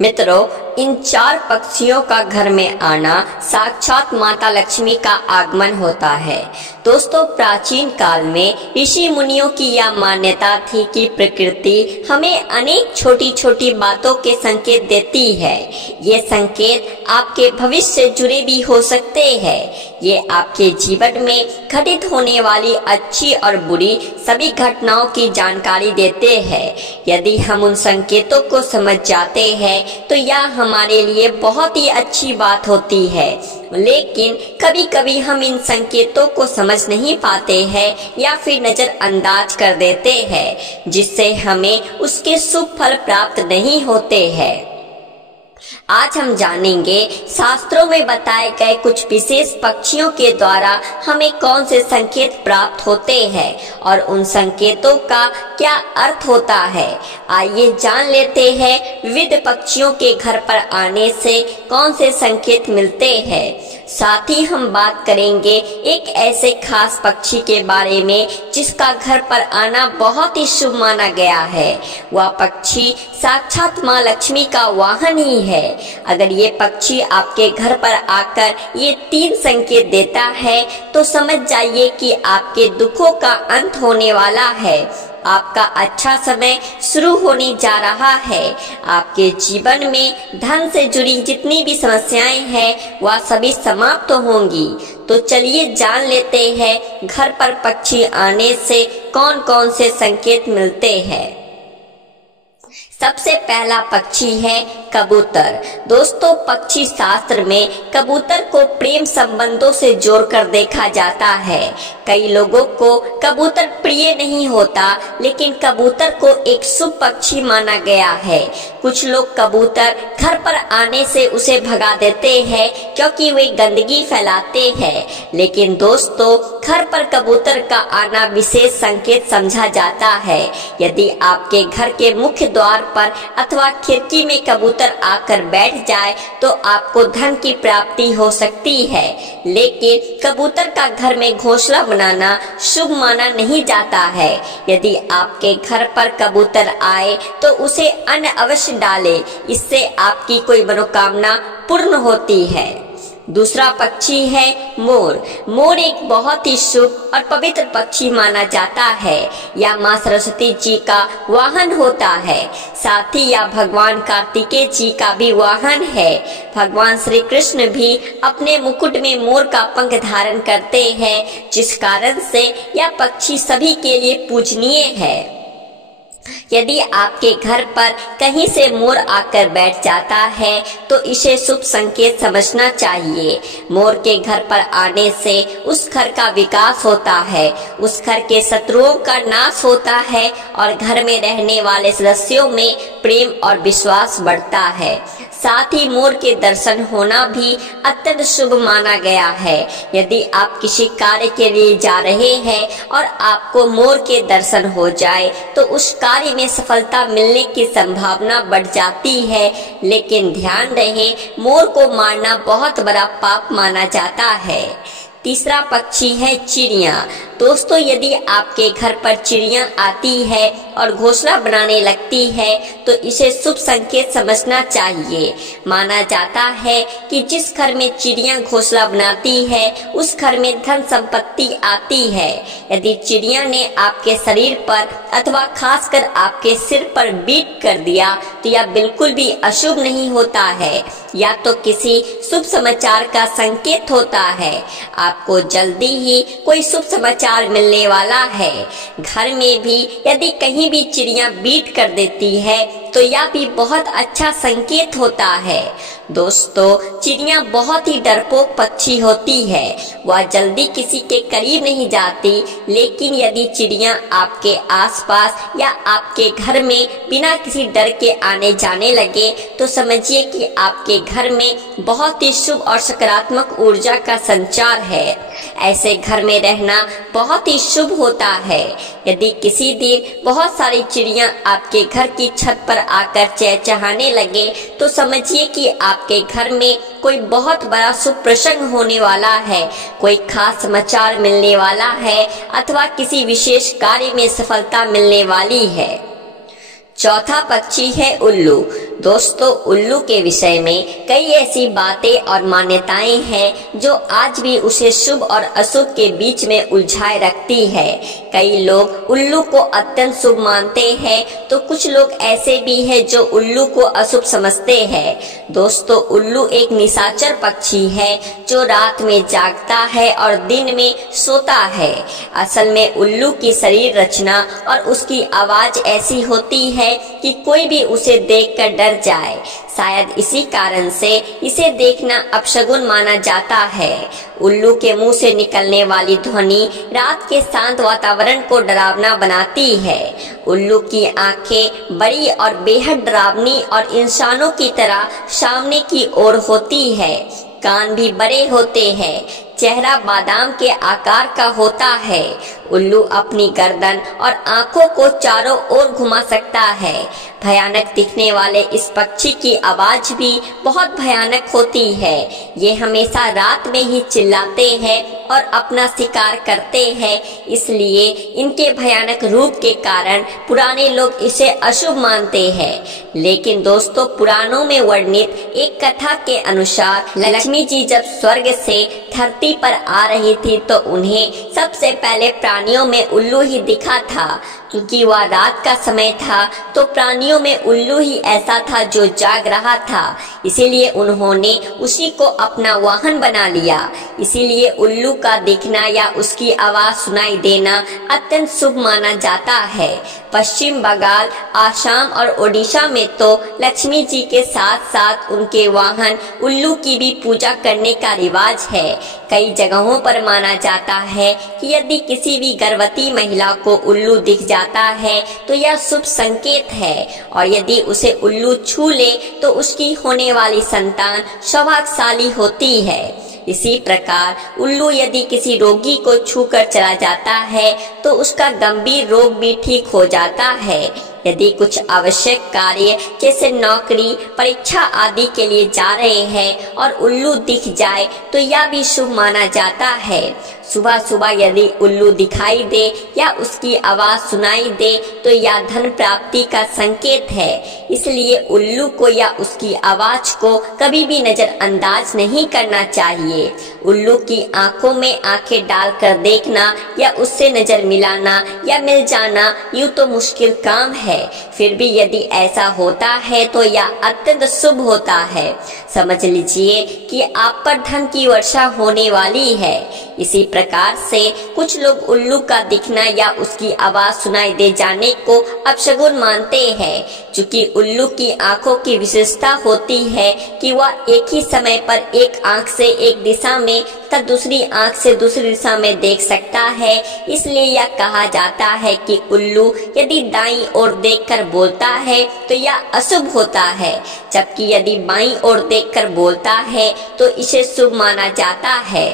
मित्रों, इन 4 पक्षियों का घर में आना साक्षात माता लक्ष्मी का आगमन होता है। दोस्तों, प्राचीन काल में ऋषि मुनियों की यह मान्यता थी कि प्रकृति हमें अनेक छोटी छोटी बातों के संकेत देती है। ये संकेत आपके भविष्य से जुड़े भी हो सकते हैं। ये आपके जीवन में घटित होने वाली अच्छी और बुरी सभी घटनाओं की जानकारी देते हैं। यदि हम उन संकेतों को समझ जाते हैं तो यह हमारे लिए बहुत ही अच्छी बात होती है। लेकिन कभी कभी हम इन संकेतों को समझ नहीं पाते हैं या फिर नजरअंदाज कर देते हैं, जिससे हमें उसके शुभ फल प्राप्त नहीं होते हैं। आज हम जानेंगे शास्त्रों में बताए गए कुछ विशेष पक्षियों के द्वारा हमें कौन से संकेत प्राप्त होते हैं और उन संकेतों का क्या अर्थ होता है। आइए जान लेते हैं विविध पक्षियों के घर पर आने से कौन से संकेत मिलते हैं। साथ ही हम बात करेंगे एक ऐसे खास पक्षी के बारे में जिसका घर पर आना बहुत ही शुभ माना गया है। वह पक्षी साक्षात माँ लक्ष्मी का वाहन ही है। अगर ये पक्षी आपके घर पर आकर ये 3 संकेत देता है तो समझ जाइए कि आपके दुखों का अंत होने वाला है। आपका अच्छा समय शुरू होने जा रहा है। आपके जीवन में धन से जुड़ी जितनी भी समस्याएं हैं वह सभी समाप्त होंगी। तो चलिए जान लेते हैं घर पर पक्षी आने से कौन कौन से संकेत मिलते हैं। सबसे पहला पक्षी है कबूतर। दोस्तों, पक्षी शास्त्र में कबूतर को प्रेम संबंधों से जोड़कर देखा जाता है। कई लोगों को कबूतर प्रिय नहीं होता, लेकिन कबूतर को एक शुभ पक्षी माना गया है। कुछ लोग कबूतर घर पर आने से उसे भगा देते हैं क्योंकि वे गंदगी फैलाते हैं। लेकिन दोस्तों, घर पर कबूतर का आना विशेष संकेत समझा जाता है। यदि आपके घर के मुख्य द्वार पर अथवा खिड़की में कबूतर आकर बैठ जाए तो आपको धन की प्राप्ति हो सकती है। लेकिन कबूतर का घर में घोंसला बनाना शुभ माना नहीं जाता है। यदि आपके घर पर कबूतर आए तो उसे अन्न अवश्य डालें, इससे आपकी कोई मनोकामना पूर्ण होती है। दूसरा पक्षी है मोर। मोर एक बहुत ही शुभ और पवित्र पक्षी माना जाता है। यह माँ सरस्वती जी का वाहन होता है। साथ ही यह भगवान कार्तिकेय जी का भी वाहन है। भगवान श्री कृष्ण भी अपने मुकुट में मोर का पंख धारण करते हैं, जिस कारण से यह पक्षी सभी के लिए पूजनीय है। यदि आपके घर पर कहीं से मोर आकर बैठ जाता है तो इसे शुभ संकेत समझना चाहिए। मोर के घर पर आने से उस घर का विकास होता है, उस घर के शत्रुओं का नाश होता है और घर में रहने वाले सदस्यों में प्रेम और विश्वास बढ़ता है। साथ ही मोर के दर्शन होना भी अत्यंत शुभ माना गया है। यदि आप किसी कार्य के लिए जा रहे हैं और आपको मोर के दर्शन हो जाए तो उस कार्य में सफलता मिलने की संभावना बढ़ जाती है। लेकिन ध्यान रहे, मोर को मारना बहुत बड़ा पाप माना जाता है। तीसरा पक्षी है चिड़िया। दोस्तों, यदि आपके घर पर चिड़िया आती है और घोंसला बनाने लगती है तो इसे शुभ संकेत समझना चाहिए। माना जाता है कि जिस घर में चिड़िया घोंसला बनाती है उस घर में धन संपत्ति आती है। यदि चिड़िया ने आपके शरीर पर अथवा खासकर आपके सिर पर बीट कर दिया तो यह बिल्कुल भी अशुभ नहीं होता है, या तो किसी शुभ समाचार का संकेत होता है। आपको जल्दी ही कोई शुभ समाचार मिलने वाला है। घर में भी यदि कहीं भी चिड़िया बीट कर देती है तो यह भी बहुत अच्छा संकेत होता है। दोस्तों, चिड़िया बहुत ही डरपोक पक्षी होती है। वह जल्दी किसी के करीब नहीं जाती, लेकिन यदि चिड़िया आपके आसपास या आपके घर में बिना किसी डर के आने जाने लगे तो समझिए कि आपके घर में बहुत ही शुभ और सकारात्मक ऊर्जा का संचार है। ऐसे घर में रहना बहुत ही शुभ होता है। यदि किसी दिन बहुत सारी चिड़िया आपके घर की छत पर आकर चहचहाने लगे तो समझिए कि आपके घर में कोई बहुत बड़ा शुभ प्रसंग होने वाला है, कोई खास समाचार मिलने वाला है अथवा किसी विशेष कार्य में सफलता मिलने वाली है। चौथा पक्षी है उल्लू। दोस्तों, उल्लू के विषय में कई ऐसी बातें और मान्यताएं हैं जो आज भी उसे शुभ और अशुभ के बीच में उलझाए रखती है। कई लोग उल्लू को अत्यंत शुभ मानते हैं तो कुछ लोग ऐसे भी हैं जो उल्लू को अशुभ समझते हैं। दोस्तों, उल्लू एक निशाचर पक्षी है जो रात में जागता है और दिन में सोता है। असल में उल्लू की शरीर रचना और उसकी आवाज ऐसी होती है कि कोई भी उसे देखकर डर जाए। शायद इसी कारण से इसे देखना अपशगुन माना जाता है। उल्लू के मुंह से निकलने वाली ध्वनि रात के शांत वातावरण को डरावना बनाती है। उल्लू की आंखें बड़ी और बेहद डरावनी और इंसानों की तरह सामने की ओर होती है। कान भी बड़े होते हैं। चेहरा बादाम के आकार का होता है। उल्लू अपनी गर्दन और आंखों को चारों ओर घुमा सकता है। भयानक दिखने वाले इस पक्षी की आवाज भी बहुत भयानक होती है। ये हमेशा रात में ही चिल्लाते हैं और अपना शिकार करते हैं, इसलिए इनके भयानक रूप के कारण पुराने लोग इसे अशुभ मानते हैं। लेकिन दोस्तों, पुराणों में वर्णित एक कथा के अनुसार लक्ष्मी जी जब स्वर्ग से धरती पर आ रही थी तो उन्हें सबसे पहले प्राणियों में उल्लू ही दिखा था। क्योंकि वह रात का समय था तो प्राणियों में उल्लू ही ऐसा था जो जाग रहा था, इसीलिए उन्होंने उसी को अपना वाहन बना लिया। इसीलिए उल्लू का दिखना या उसकी आवाज सुनाई देना अत्यंत शुभ माना जाता है। पश्चिम बंगाल, आसाम और ओडिशा में तो लक्ष्मी जी के साथ साथ उनके वाहन उल्लू की भी पूजा करने का रिवाज है। कई जगहों पर माना जाता है कि यदि किसी भी गर्भवती महिला को उल्लू दिख जाता है तो यह शुभ संकेत है, और यदि उसे उल्लू छू ले तो उसकी होने वाली संतान सौभाग्यशाली होती है। इसी प्रकार उल्लू यदि किसी रोगी को छूकर चला जाता है तो उसका गंभीर रोग भी ठीक हो जाता है। यदि कुछ आवश्यक कार्य जैसे नौकरी, परीक्षा आदि के लिए जा रहे हैं और उल्लू दिख जाए तो यह भी शुभ माना जाता है। सुबह सुबह यदि उल्लू दिखाई दे या उसकी आवाज सुनाई दे तो यह धन प्राप्ति का संकेत है। इसलिए उल्लू को या उसकी आवाज को कभी भी नजरअंदाज नहीं करना चाहिए। उल्लू की आंखों में आंखें डालकर देखना या उससे नजर मिलाना या मिल जाना यूं तो मुश्किल काम है, फिर भी यदि ऐसा होता है तो यह अत्यंत शुभ होता है। समझ लीजिए कि आप पर धन की वर्षा होने वाली है। इसी प्रकार से कुछ लोग उल्लू का दिखना या उसकी आवाज सुनाई दे जाने को अपशगुन मानते हैं। चूंकि उल्लू की आंखों की विशेषता होती है कि वह एक ही समय पर एक आंख से एक दिशा में तथा दूसरी आंख से दूसरी दिशा में देख सकता है, इसलिए यह कहा जाता है कि उल्लू यदि दाईं ओर देखकर बोलता है तो यह अशुभ होता है, जबकि यदि बाईं ओर देखकर बोलता है तो इसे शुभ माना जाता है।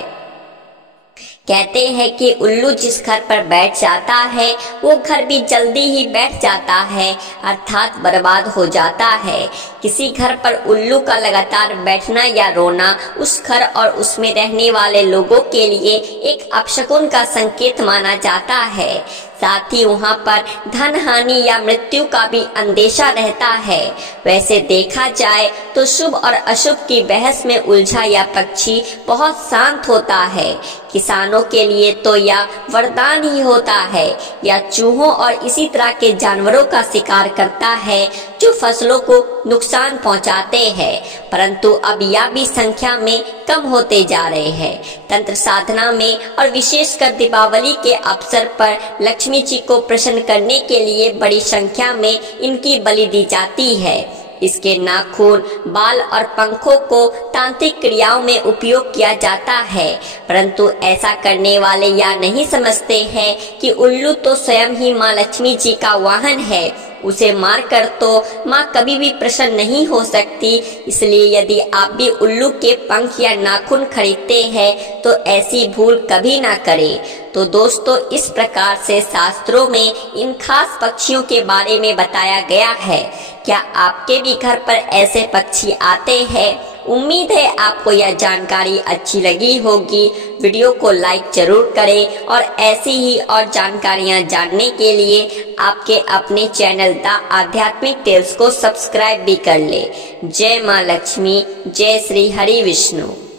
कहते हैं कि उल्लू जिस घर पर बैठ जाता है वो घर भी जल्दी ही बैठ जाता है, अर्थात बर्बाद हो जाता है। किसी घर पर उल्लू का लगातार बैठना या रोना उस घर और उसमें रहने वाले लोगों के लिए एक अपशकुन का संकेत माना जाता है। साथ ही वहाँ पर धन हानि या मृत्यु का भी अंदेशा रहता है। वैसे देखा जाए तो शुभ और अशुभ की बहस में उलझा यह पक्षी बहुत शांत होता है। किसानों के लिए तो यह वरदान ही होता है। यह चूहों और इसी तरह के जानवरों का शिकार करता है जो फसलों को नुकसान पहुंचाते हैं, परंतु अब यह भी संख्या में कम होते जा रहे हैं। तंत्र साधना में और विशेषकर दीपावली के अवसर पर लक्ष्मी जी को प्रसन्न करने के लिए बड़ी संख्या में इनकी बलि दी जाती है। इसके नाखून, बाल और पंखों को तांत्रिक क्रियाओं में उपयोग किया जाता है, परंतु ऐसा करने वाले यह नहीं समझते हैं कि उल्लू तो स्वयं ही माँ लक्ष्मी जी का वाहन है। उसे मारकर तो माँ कभी भी प्रसन्न नहीं हो सकती। इसलिए यदि आप भी उल्लू के पंख या नाखून खरीदते हैं तो ऐसी भूल कभी ना करें। तो दोस्तों, इस प्रकार से शास्त्रों में इन खास पक्षियों के बारे में बताया गया है। क्या आपके भी घर पर ऐसे पक्षी आते हैं? उम्मीद है आपको यह जानकारी अच्छी लगी होगी। वीडियो को लाइक जरूर करें और ऐसी ही और जानकारियां जानने के लिए आपके अपने चैनल द आध्यात्मिक टेल्स को सब्सक्राइब भी कर ले। जय मां लक्ष्मी, जय श्री हरि विष्णु।